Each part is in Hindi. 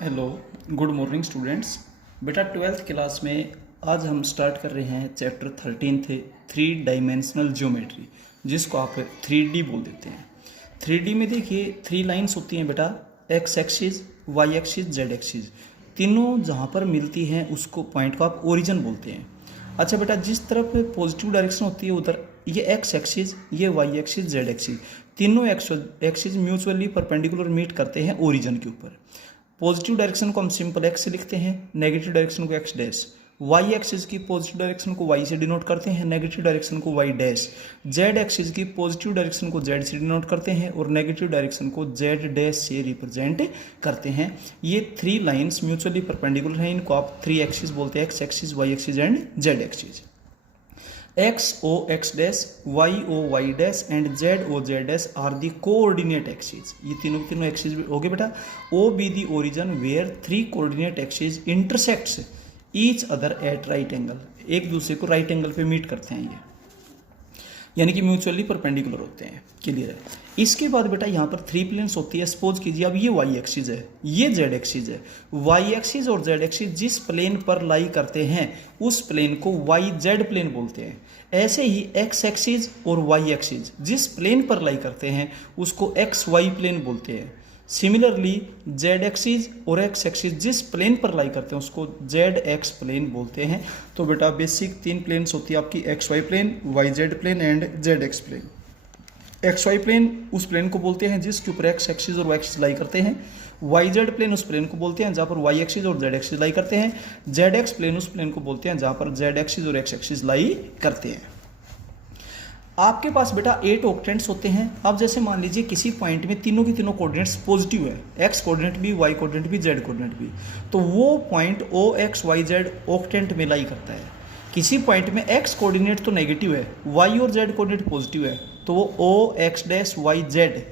Hello, good morning students. बेटा 12th क्लास में आज हम स्टार्ट कर रहे हैं चैप्टर 13 थे 3 डायमेंशनल ज्योमेट्री, जिसको आप 3D बोल देते हैं। 3D में देखिए 3 लाइंस होती हैं बेटा, x axis, y axis, z axis. तीनों जहाँ पर मिलती हैं उसको पॉइंट को आप ओरिजिन बोलते हैं। अच्छा बेटा, जिस तरफ पॉजिटिव डायरेक्शन होती है उधर ये एक्स एक्सिस, ये वाई एक्सिस, जेड एक्सिस, तीनों एक्सिस म्यूचुअली परपेंडिकुलर मीट करते हैं ओरिजिन के ऊपर। पॉजिटिव डायरेक्शन को हम सिंपल एक्स से लिखते हैं, नेगेटिव डायरेक्शन को एक्स डैश। वाई एक्सिस की पॉजिटिव डायरेक्शन को वाई से डिनोट करते हैं, नेगेटिव डायरेक्शन को वाई डैश। जेड एक्सिस की पॉजिटिव डायरेक्शन को जेड से डिनोट करते हैं और नेगेटिव डायरेक्शन को जेड डैश से रिप्रेजेंट करते हैं। ये 3 लाइंस म्यूचुअली परपेंडिकुलर हैं, इनको आप 3 एक्सिस बोलते हैं, x axis, y axis and z axis. X O x dash, y O y dash and z O z dash are the coordinate axis. ये तीनों एक्सिस हो गए बेटा। O be the origin where 3 coordinate axis intersects each other at right angle. एक दूसरे को राइट एंगल पे मीट करते हैं ये, यानी कि म्यूचुअली परपेंडिकुलर होते हैं। क्लियर है। इसके बाद बेटा यहाँ पर 3 प्लेन्स होती है। सपोज कीजिए अब ये वाई एक्सिस है, ये जेड एक्सिस है। वाई एक्सिस और जेड एक्सिस जिस प्लेन पर लाई करते हैं उस प्लेन को वाई जेड प्लेन बोलते हैं। ऐसे ही एक्स एक्सिस और वाई एक्सिस जिस प्लेन पर लाई करते हैं उसको एक्स वाई प्लेन बोलते हैं। सिमिलरली जेड एक्सिस और एक्स एक्सिस जिस प्लेन पर लाई करते हैं उसको जेड एक्स प्लेन बोलते हैं। तो बेटा बेसिक 3 प्लेन्स होती है आपकी, x Y plane, y Z plane and z x plane. X Y plane उस प्लेन को बोलते हैं जिसके ऊपर एक्स एक्सिस और वाई एक्सिस लाई करते हैं। वाई जेड प्लेन उस प्लेन को बोलते हैं जहाँ पर वाई एक्सिस और जेड एक्सिस लाई करते हैं। जेड एक्स प्लेन उस प्लेन को बोलते हैं जहाँ पर जेड एक्सिस और एक्स एक्सिस लाई करते हैं। आपके पास बेटा 8 ऑक्टेंट्स होते हैं। अब जैसे मान लीजिए किसी पॉइंट में तीनों की तीनों कोऑर्डिनेट्स पॉजिटिव है, एक्स कोऑर्डिनेट भी, वाई कोऑर्डिनेट भी, जेड कोऑर्डिनेट भी, तो वो point O X Y Z octant में लाई करता है। किसी पॉइंट में एक्स कोऑर्डिनेट तो नेगेटिव है, वाई और जेड कोऑर्डिनेट पॉजिटिव है, तो वो O x dash Y Z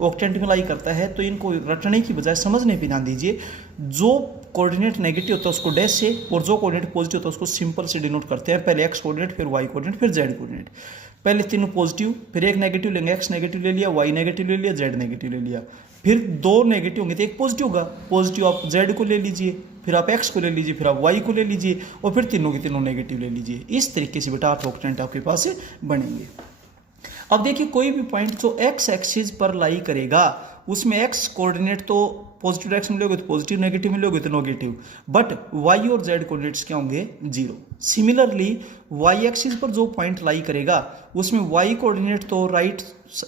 octant में लाई करता है। तो इनको रटने की बजाय समझने पे ध्यान दीजिए। जो कोऑर्डिनेट नेगेटिव होता है उसको डैश से और जो कोऑर्डिनेट पॉजिटिव होता है उसको सिंपल से डिनोट करते हैं। पहले एक्स कोऑर्डिनेट, फिर वाई कोऑर्डिनेट, फिर जेड कोऑर्डिनेट। पहले तीनों पॉजिटिव, फिर एक नेगेटिव लेंगे, एक्स नेगेटिव ले लिया, वाई नेगेटिव ले लिया, जेड नेगेटिव ले लिया। फिर 2 नेगेटिव होंगे तो एक पॉजिटिव होगा। पॉजिटिव आप जेड को ले लीजिए, फिर आप एक्स को ले लीजिए, फिर आप वाई को ले लीजिए और फिर तीनों के तीनों नेगेटिव ले लीजिए। इस तरीके से बेटा 8 ऑक्टेंट आपके पास बनेंगे। अब देखिए कोई भी पॉइंट जो एक्स एक्सिस पर लाई करेगा उसमें एक्स कोऑर्डिनेट तो पॉजिटिव डायरेक्शन में लोगे तो पॉजिटिव, नेगेटिव में लोगे तो नेगेटिव, बट वाई और जेड कोऑर्डिनेट्स क्या होंगे? 0। सिमिलरली वाई एक्सिस पर जो पॉइंट लाई करेगा उसमें वाई कोऑर्डिनेट तो राइट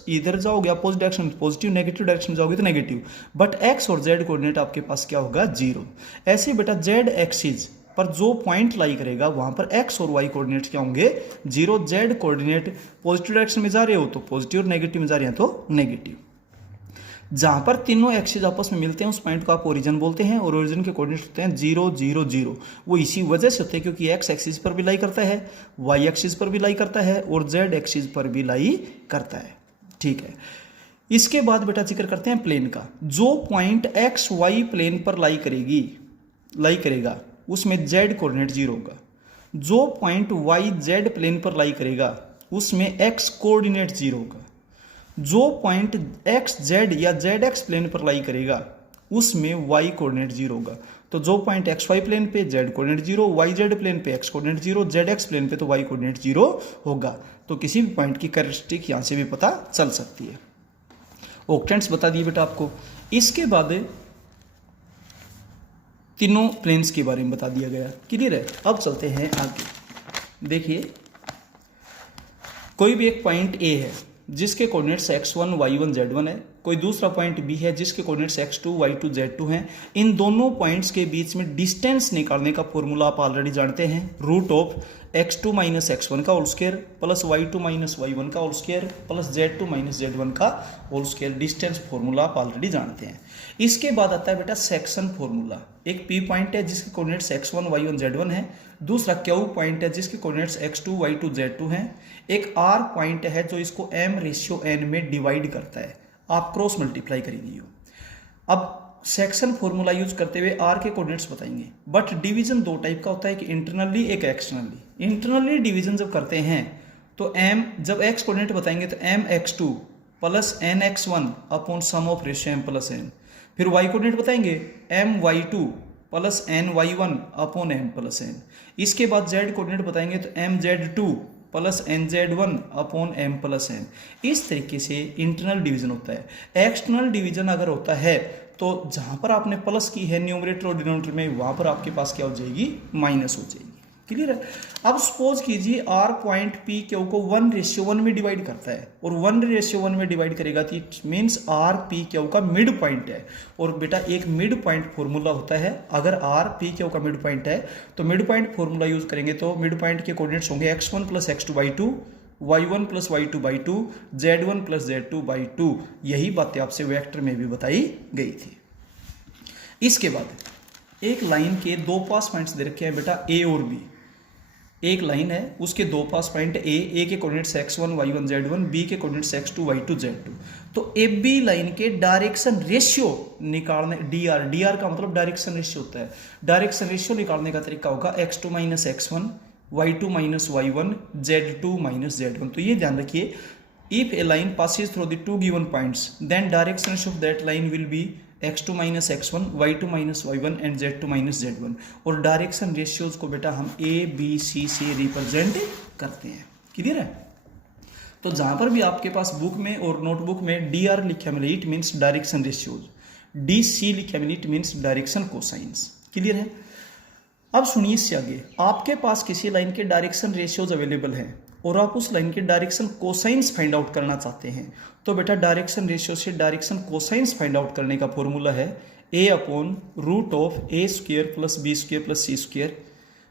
इधर जाओगे आप positive direction positive, negative direction जाओगे तो नेगेटिव, बट एक्स और जेड कोऑर्डिनेट आपके पास क्या होगा? 0। ऐसे बेटा जेड एक्सिस पर जो पॉइंट लाई करेगा वहां पर एक्स और वाई कोऑर्डिनेट क्या होंगे? 0। जेड कोऑर्डिनेट पॉजिटिव डायरेक्शन में जा रहे हो तो पॉजिटिव और नेगेटिव में जा रहे हैं तो नेगेटिव। जहां पर तीनों एक्सिस आपस में मिलते हैं उस पॉइंट को आप ओरिजिन बोलते हैं और ओरिजिन के कोऑर्डिनेट होते हैं 0 0 0। वो इसी वजह से होते हैं क्योंकि एक्स एक्सिस पर भी लाई करता है, वाई एक्सिस पर भी लाई करता है और जेड एक्सिस पर भी लाई करता है। ठीक है। इसके बाद बेटा जिक्र करते हैं प्लेन का। जो पॉइंट एक्स वाई प्लेन पर लाई करेगा उसमें जेड कोऑर्डिनेट 0 होगा। जो पॉइंट वाई जेड प्लेन पर लाई करेगा उसमें एक्स कोऑर्डिनेट 0 होगा। जो पॉइंट एक्स जेड या जेड एक्स प्लेन पर लाई करेगा उसमें वाई कोऑर्डिनेट 0 होगा। तो जो पॉइंट एक्स वाई प्लेन पे Z coordinate 0, Y Z plane पे X coordinate 0, Z x plane पे तो वाई कोऑर्डिनेट 0 होगा। तो किसी भी पॉइंट की कैरेक्टरिस्टिक यहां से भी पता चल सकती है। ऑक्टेंट्स बता दिए बेटा आपको। इसके बाद तीनों प्लेन्स के बारे में बता दिया गया। क्लियर है। अब चलते हैं आगे। देखिए कोई भी एक पॉइंट ए है जिसके कोऑर्डिनेट्स x1 y1 z1 है, कोई दूसरा पॉइंट बी है जिसके कोऑर्डिनेट्स x2 y2 z2 हैं। इन दोनों पॉइंट्स के बीच में डिस्टेंस निकालने का फॉर्मूला आप ऑलरेडी जानते हैं। Root of x2 minus x1 का whole square plus y2 minus y1 का whole square plus z2 minus z1 का होल स्क्वायर। डिस्टेंस फॉर्मूला आप ऑलरेडी जानते हैं। इसके बाद आता है बेटा सेक्शन फॉर्मूला। एक P पॉइंट है जिसके कोऑर्डिनेट्स x1 y1 z1 है, दूसरा Q पॉइंट है जिसके कोऑर्डिनेट्स x2 y2 z2 हैं, एक R पॉइंट है जो इसको m/n में डिवाइड करता है। आप क्रॉस मल्टीप्लाई करेंगे। अब सेक्शन फॉर्मूला यूज करते हुए R के कोऑर्डिनेट्स बताएंगे। बट डिवीजन 2 टाइप का होता है, कि इंटरनली एक एक्सटर्नली। इंटरनली डिवीजन जब करते हैं तो m जब x कोऑर्डिनेट बताएंगे तो mx2 plus nx1 upon sum of ratio m plus n। फिर y कोऑर्डिनेट बताएंगे my2 plus ny1 upon m plus n। इसके बाद z कोऑर्डिनेट बताएंगे तो mz2 plus nz1 upon m plus n। इस तरीके से इंटरनल डिवीजन होता है। एक्सटर्नल डिवीजन अगर होता है तो जहां पर आपने प्लस की है न्यूमरेटर और डिनोमिनेटर में, वहां पर आपके पास क्या हो जाएगी, माइनस हो जाएगी। क्लियर है। अब सपोज कीजिए r पॉइंट पी क्यू को 1:1 में डिवाइड करता है और 1:1 में डिवाइड करेगा तो it means r P Q का मिड पॉइंट है। और बेटा एक मिड पॉइंट फॉर्मूला होता है, अगर r पी क्यू का मिड पॉइंट है तो मिड पॉइंट फॉर्मूला यूज करेंगे तो मिड पॉइंट के कोऑर्डिनेट्स होंगे x1 plus x2/2, y1 plus y2/2, z1 plus z2/2। यही बातें आपसे वेक्टर में भी बताई गई थी। इसके बाद एक लाइन के दो पास पॉइंट्स दे रखे हैं बेटा a और b। एक लाइन है उसके दो पास पॉइंट ए के coordinates x1 y1 z1, b के कोऑर्डिनेट्स x2 y2 z2। तो ए बी लाइन के डायरेक्शन रेशियो निकालने, dr का मतलब डायरेक्शन रेशियो होता है। डायरेक्शन रेशियो निकालने का तरीका होगा x2 minus x1, y2 minus y1, z2 minus z1। तो ये ध्यान रखिए, if a line passes through the two given points then direction of that line will be x2 minus x1, y2 minus y1 and z2 minus z1। और डायरेक्शन रेशियोज को बेटा हम a b c से रिप्रेजेंट करते हैं। क्लियर है। तो जहां पर भी आपके पास बुक में और नोटबुक में dr लिखा मिले it means direction ratios, dc लिखा मिले it means direction cosines. Clear है। अब सुनिए इससे आगे, आपके पास किसी लाइन के डायरेक्शन रेशियोज अवेलेबल हैं और आप उस लाइन के डायरेक्शन कोसाइंस फाइंड आउट करना चाहते हैं तो बेटा डायरेक्शन रेशियो से डायरेक्शन कोसाइंस फाइंड आउट करने का फॉर्मूला है a upon root of a square plus b square plus c square,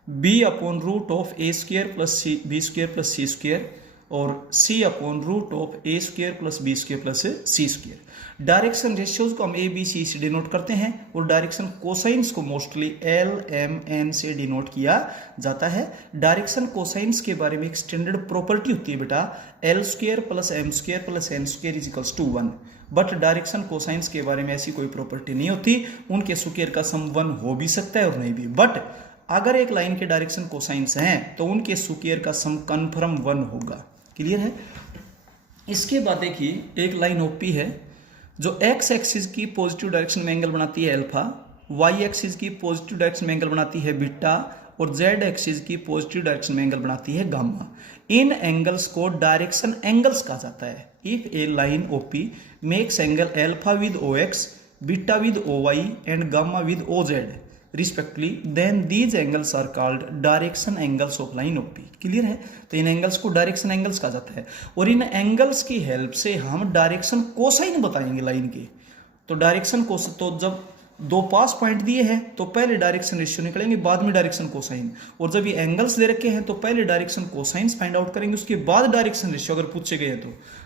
b upon root of a square plus b square plus c square और c upon root of a square plus b square plus c square. Direction ratios को हम ए बी सी से डिनोट करते हैं और डायरेक्शन कोसाइंस को मोस्टली एल एम एन से डिनोट किया जाता है। डायरेक्शन कोसाइंस के बारे में एक स्टैंडर्ड प्रॉपर्टी होती है बेटा, l square plus m square plus n square is equals to 1। But direction cosines के बारे में ऐसी कोई प्रॉपर्टी नहीं होती, उनके स्क्वायर का सम 1 हो भी सकता है और नहीं भी। बट अगर एक लाइन के डायरेक्शन कोसाइंस हैं तो उनके स्क्वायर का सम कन्फर्म 1 होगा। क्लियर है। इसके बाद देखिए एक लाइन ओपी है जो x एक्सिस की पॉजिटिव डायरेक्शन में एंगल बनाती है अल्फा, y एक्सिस की पॉजिटिव डायरेक्शन में एंगल बनाती है बीटा और z एक्सिस की पॉजिटिव डायरेक्शन में एंगल बनाती है गामा। इन एंगल्स को डायरेक्शन एंगल्स कहा जाता है। If a line OP makes angle alpha with ox, beta with oy and gamma with oz respectively then these angles are called direction angles of line OP. Clear है। तो इन एंगल्स को डायरेक्शन एंगल्स कहा जाता है और इन एंगल्स की हेल्प से हम डायरेक्शन कोसाइन बताएंगे लाइन के। तो डायरेक्शन कोस, तो जब दो पास पॉइंट दिए हैं तो पहले डायरेक्शन रेशियो निकलेंगे, बाद में डायरेक्शन कोसाइन। और जब ये एंगल्स दे रखे हैं तो पहले डायरेक्शन कोसाइंस फाइंड आउट करेंगे, उसके बाद डायरेक्शन रेशियो अगर पूछे गए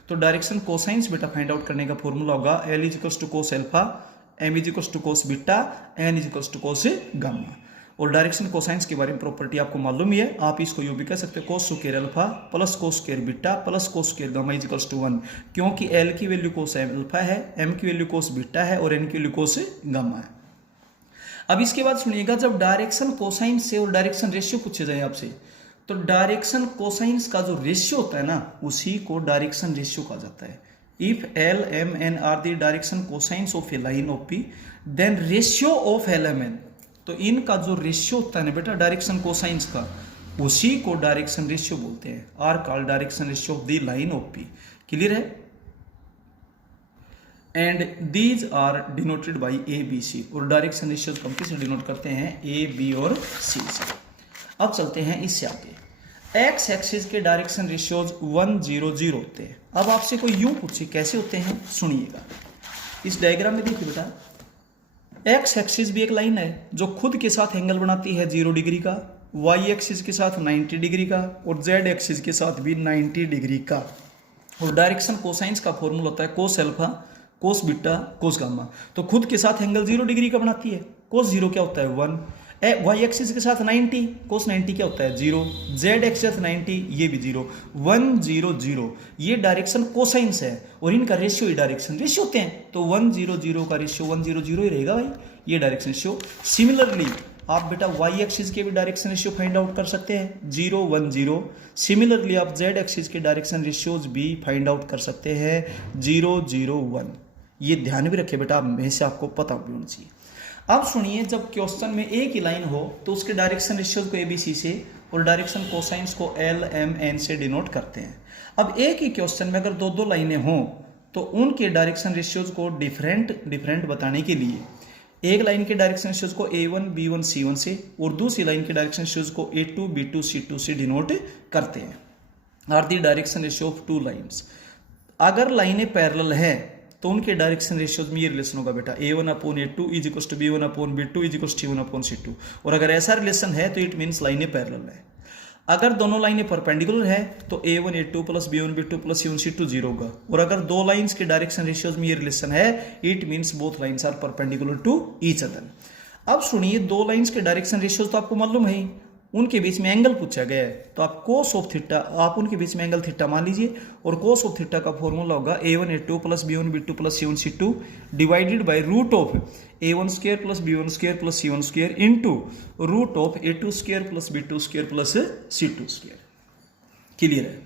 तो डायरेक्शन कोसाइंस बेटा फाइंड आउट करने का फॉर्मूला होगा l is equals to cos alpha, m is equals to cos beta, n is equals to cos gamma. और डायरेक्शन कोसाइंस के बारे में प्रॉपर्टी आपको मालूम ही है, आप इसको यूं भी कह सकते हो cos square alpha plus cos square beta plus cos square gamma is equals to 1, क्योंकि l की वैल्यू कोस अल्फा है, m की वैल्यू कोस बीटा है और n की वैल्यू कोस गामा है। अब इसके बाद सुनिएगा, जब डायरेक्शन कोसाइंस से और डायरेक्शन रेशियो पूछे जाए आपसे तो डायरेक्शन कोसाइंस का जो रेशियो होता है ना उसी को डायरेक्शन रेशियो कहा जाता है। If L, M, N are the direction cosines of a line OP, then ratio of L, M, N, तो इनका जो रेशियो होता है ना बेटा डायरेक्शन कोसाइंस का, उसी को डायरेक्शन रेशियो बोलते हैं, are called direction ratio of the line OP। Clear है। And these are denoted by A B C, और डायरेक्शन रेशियो हम किससे डिनोट करते हैं, ए बी और सी से। अब चलते हैं इससे आगे। एक्स एक्सिस के डायरेक्शन रेशियोज 1 0 0 होते हैं। अब आपसे कोई यूं पूछे कैसे होते हैं, सुनिएगा। इस डायग्राम में देखिए बेटा, एक्स एक्सिस भी एक लाइन है जो खुद के साथ एंगल बनाती है 0 डिग्री का, वाई एक्सिस के साथ 90 डिग्री का और जेड एक्सिस के साथ भी 90 डिग्री का। और डायरेक्शन कोसाइंस का फॉर्मूला होता है cos alpha cos beta cos gamma. तो खुद के साथ एंगल 0 डिग्री का बनाती है, कोस 0 क्या होता है 1, वाई एक्सिस के साथ 90, कोस 90 क्या होता है 0, जेड एक्सिस के साथ 90 ये भी 0, 1 0 0 ये डायरेक्शन कोसाइंस है और इनका रेशियो ही डायरेक्शन रेशियो होते हैं। तो 1 0 0 का रेशियो 1 0 0 ही रहेगा भाई, ये डायरेक्शन रेशियो। सिमिलरली आप बेटा वाई एक्सिस के भी डायरेक्शन रेशियो फाइंड आउट कर सकते हैं 0 1 0। सिमिलरली आप जेड एक्सिस के डायरेक्शन रेशियोज भी फाइंड आउट कर सकते हैं 0 0 1। ये ध्यान भी रखे बेटा, हमेशा आपको पता भी होना चाहिए। अब सुनिए, जब क्वेश्चन में एक ही लाइन हो तो उसके डायरेक्शन रेशियोज को ABC से और डायरेक्शन कोसाइंस को LMN से डिनोट करते हैं। अब एक ही क्वेश्चन में अगर दो दो लाइनें हों तो उनके डायरेक्शन रेशियोज को डिफरेंट बताने के लिए एक लाइन के डायरेक्शन रेशियोज को A1 B1 C1 से और दूसरी लाइन के डायरेक्शन रेशियोज को A2 B2 C2 से डिनोट करते हैं। Are the direction ratio of two lines. अगर लाइनें पैरेलल है तो उनके डायरेक्शन रेशियोज में ये रिलेशन होगा बेटा, A1/A2 is equal to B1/B2 is equal to C1/C2। और अगर ऐसा रिलेशन है तो इट मीन्स लाइनें पैरेलल है। अगर दोनों लाइनें परपेंडिकुलर है तो A1A2 plus B1B2 plus C1C2 zero होगा। और अगर दो लाइन्स के डायरेक्शन रेशियोज में ये रिलेशन है, it means both lines are perpendicular to each other. अब सुनिए, दो लाइन्स के डायरेक्शन रेशियोज तो आपको मालूम है, उनके बीच में एंगल पूछा गया है तो आप कोस ऑफ थीटा, आप उनके बीच में एंगल थीटा मान लीजिए। और कोस ऑफ थीटा का फॉर्मूला होगा A1A2 plus B1B2 plus C1C2 divided by root of A1 square plus B1 square plus C1 square into root of A2 square plus B2 square plus C2 square. Clear है?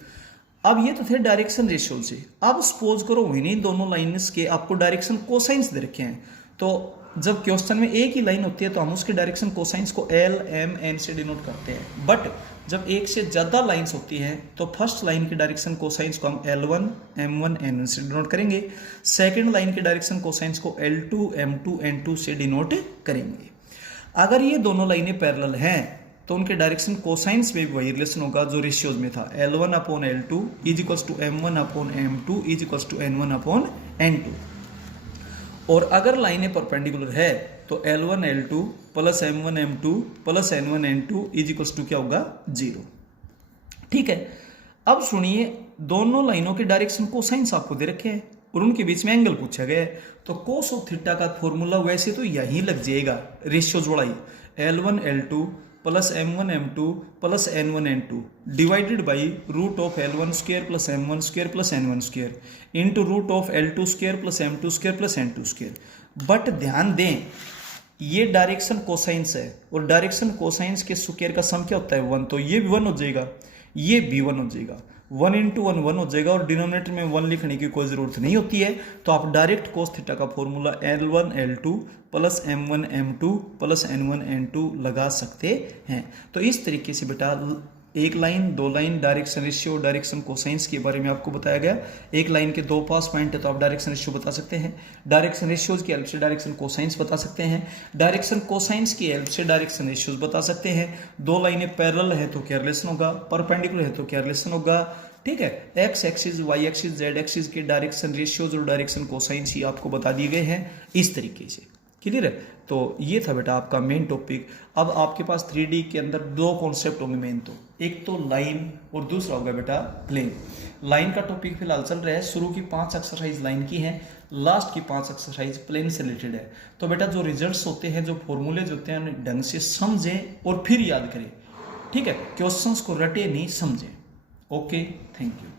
अब ये तो थे डायरेक्शन रेशियो से। अब सपोज करो इन्हीं दोनों लाइन्स के आपको डायरेक्शन कोसाइंस दे रखे हैं, तो जब क्वेश्चन में एक ही लाइन होती है तो हम उसके डायरेक्शन कोसाइंस को LMN से डिनोट करते हैं। बट जब एक से ज़्यादा लाइन्स होती हैं तो फर्स्ट लाइन के डायरेक्शन कोसाइंस को हम L1 M1 N1 से डिनोट करेंगे, सेकंड लाइन के डायरेक्शन कोसाइंस को L2 M2 N2 से डिनोट करेंगे। अगर ये दोनों लाइनें पैरेलल हैं तो उनके डायरेक्शन कोसाइंस में भी वही रिलेशन होगा जो रेशियोज में था, L1/L2 is equal to M1/M2 is equal to N1/N2। और अगर लाइनें परपेंडिकुलर है तो L1L2 plus M1M2 plus N1N2 is equal to क्या होगा, 0। ठीक है। अब सुनिए, दोनों लाइनों के डायरेक्शन कोसाइंस आपको दे रखे हैं और उनके बीच में एंगल पूछा गया है, तो कोस ऑफ थीटा का फॉर्मूला वैसे तो यहीं लग जाएगा, रेशियो जोड़ाई L1L2 plus M1M2 plus N1N2 divided by root of L1 square plus M1 square plus N1 square into root of L2 square plus M2 square plus N2 square. But ध्यान दें, ये डायरेक्शन कोसाइंस है और डायरेक्शन कोसाइंस के स्क्वायर का सम क्या होता है, 1। तो ये भी 1 हो जाएगा, ये भी 1 हो जाएगा, 1 इंटू 1 1 हो जाएगा और डिनोमिनेटर में 1 लिखने की कोई ज़रूरत नहीं होती है। तो आप डायरेक्ट कोस थीटा का formula L1L2 plus M1M2 plus N1N2 लगा सकते हैं। तो इस तरीके से बेटा एक लाइन, दो line, direction ratio, direction cosines के बारे में आपको बताया गया। एक लाइन के दो पास पॉइंट है तो आप डायरेक्शन रेशियो बता सकते हैं, डायरेक्शन रेशियोज की हेल्प से डायरेक्शन कोसाइंस बता सकते हैं, डायरेक्शन कोसाइंस की हेल्प से डायरेक्शन रेशियोज बता सकते हैं। दो लाइनें पैरेलल है तो क्या रिलेशन होगा, परपेंडिकुलर है तो क्या रिलेशन होगा। ठीक है, x axis, y axis, z axis के डायरेक्शन रेशियोज और डायरेक्शन कोसाइंस ही आपको बता दिए गए हैं इस तरीके से। क्लियर है? तो ये था बेटा आपका मेन टॉपिक। अब आपके पास 3D के अंदर दो कॉन्सेप्ट होंगे मेन, तो एक तो लाइन और दूसरा होगा बेटा प्लेन। लाइन का टॉपिक फिलहाल चल रहा है, शुरू की 5 एक्सरसाइज लाइन की हैं, लास्ट की 5 एक्सरसाइज प्लेन से रिलेटेड है। तो बेटा जो रिजल्ट्स होते हैं, जो फॉर्मूले होते हैं, उन्हें ढंग से समझें और फिर याद करें। ठीक है, क्वेश्चंस को रटे नहीं, समझें। Okay, thank you.